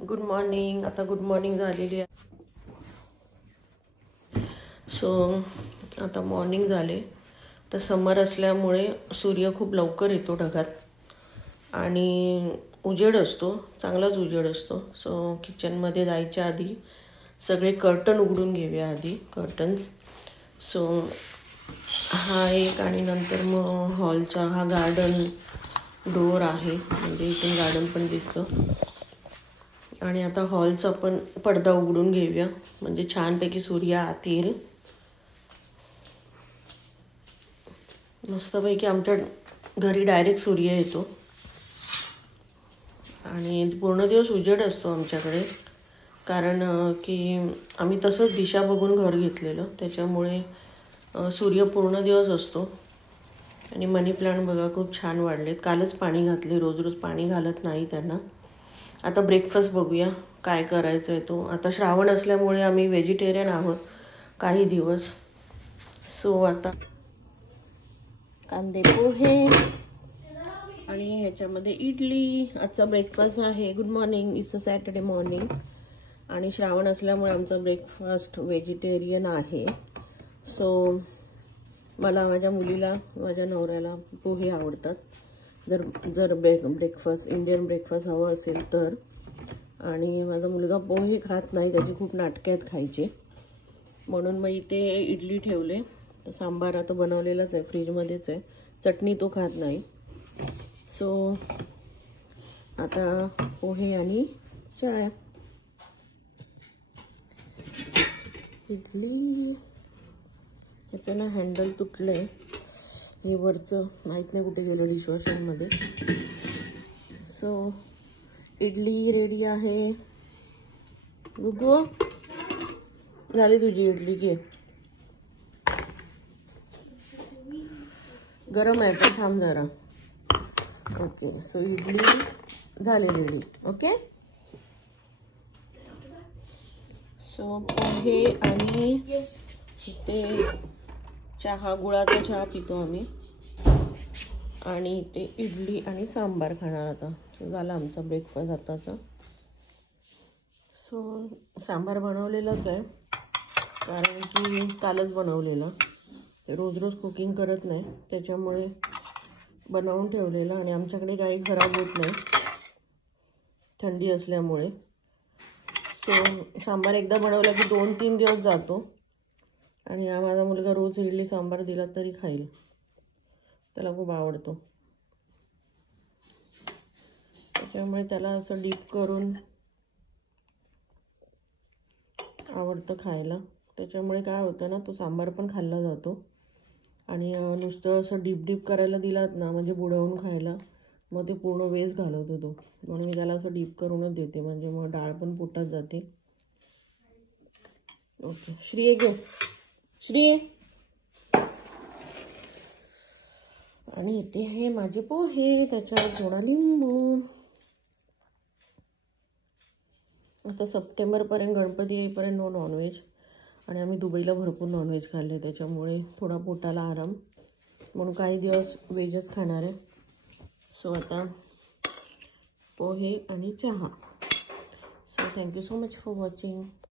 Good morning. आता good morning झालेली आहे. सो आता मॉर्निंग झाले. तर समर असल्यामुळे सूर्य खूप लवकर येतो ढगात आणि उजेड असतो, चांगलाच उजेड असतो. सो किचनमध्ये जायच्या आधी सगळे कर्टन उघडून घेऊया आधी, कर्टन्स. सो हा एक आणि नंतर मग हॉलचा हा गार्डन डोअर आहे, म्हणजे इथून गार्डन पण दिसतं. आणि आता हॉलचा पण पडदा उघडून घेऊया, म्हणजे छानपैकी सूर्य आत येईल. मस्तपैकी आमच्या घरी डायरेक्ट सूर्य येतो आणि पूर्ण दिवस उजेड असतो आमच्याकडे, कारण की आम्ही तसंच दिशा बघून घर घेतलेलं, त्याच्यामुळे सूर्य पूर्ण दिवस असतो. आणि मनी प्लांट बघा खूप छान वाढलेत. कालच पाणी घातले, रोज रोज पाणी घालत नाही त्यांना. आता ब्रेकफास्ट बघूया काय करायचं आहे तो. आता श्रावण असल्यामुळे आम्ही व्हेजिटेरियन आहोत काही दिवस. सो आता कांदे पोहे आणि ह्याच्यामध्ये इडली. आजचा ब्रेकफास्ट आहे. Good morning. It's a Saturday morning आणि श्रावण असल्यामुळे आमचा ब्रेकफास्ट व्हेजिटेरियन आहे. सो मला, माझ्या मुलीला, माझ्या नवऱ्याला पोहे आवडतात. जर ब्रेकफास्ट इंडियन ब्रेकफास्ट हवं असेल तर. आणि माझा मुलगा पोहे खात नाही, त्याची खूप नाटके आहेत खायचे, म्हणून मग इथे इडली ठेवले. तर सांबार आता बनवलेलाच आहे, फ्रीजमध्येच आहे. चटणी तो खात नाही. सो आता पोहे आणि चाय. इडली याचं ना हँडल तुटलं आहे, हे वरचं माहीत नाही कुठे गेलं डिशवॉशरमध्ये. सो इडली रेडी आहे. गुगू झाली तुझी इडली, घे. गरम आहे पण थांब जरा. ओके, सो इडली झाली रेडी. ओके, सो पोहे आणि ते चहा, गुळाचा चहा पितो आम्ही, आणि ते इडली आणि सांबार खाणार आता. सो झाला आमचा ब्रेकफास्ट आताचा. सो सांबार बनवलेलंच आहे, कारण की कालच बनवलेलं. ते रोज रोज कुकिंग करत नाही, त्याच्यामुळे बनवून ठेवलेलं. आणि आमच्याकडे काही खराब होत नाही थंडी असल्यामुळे. सो सांबार एकदा बनवला की 2-3 दिवस जातो. आणि माझा मुलगा रोज इडली सांबार दिला तरी खाईल, त्याला खूप आवडतो. त्याच्यामुळे त्याला असं डीप करून आवडतं खायला. त्याच्यामुळे काय होतं ना, तो सांबार पण खाल्ला जातो. आणि नुसतं असं डीप करायला दिलात ना, म्हणजे बुडवून खायला, मग ते पूर्ण वेस्ट घालवतो तो. म्हणून मी त्याला असं डीप करूनच देते, म्हणजे मग डाळ पण पोटात जाते. ओके, श्री घे, श्री. आणि इथे हे माझे पोहे, त्याच्यावर थोडा लिंबू. आता सप्टेंबरपर्यंत, गणपती येईपर्यंत नो नॉनव्हेज. आणि आम्ही दुबईला भरपूर नॉनव्हेज खाल्ले, त्याच्यामुळे थोडा पोटाला आराम, म्हणून काही दिवस व्हेजच खाणार आहे. सो आता पोहे आणि चहा. So thank you so much for watching.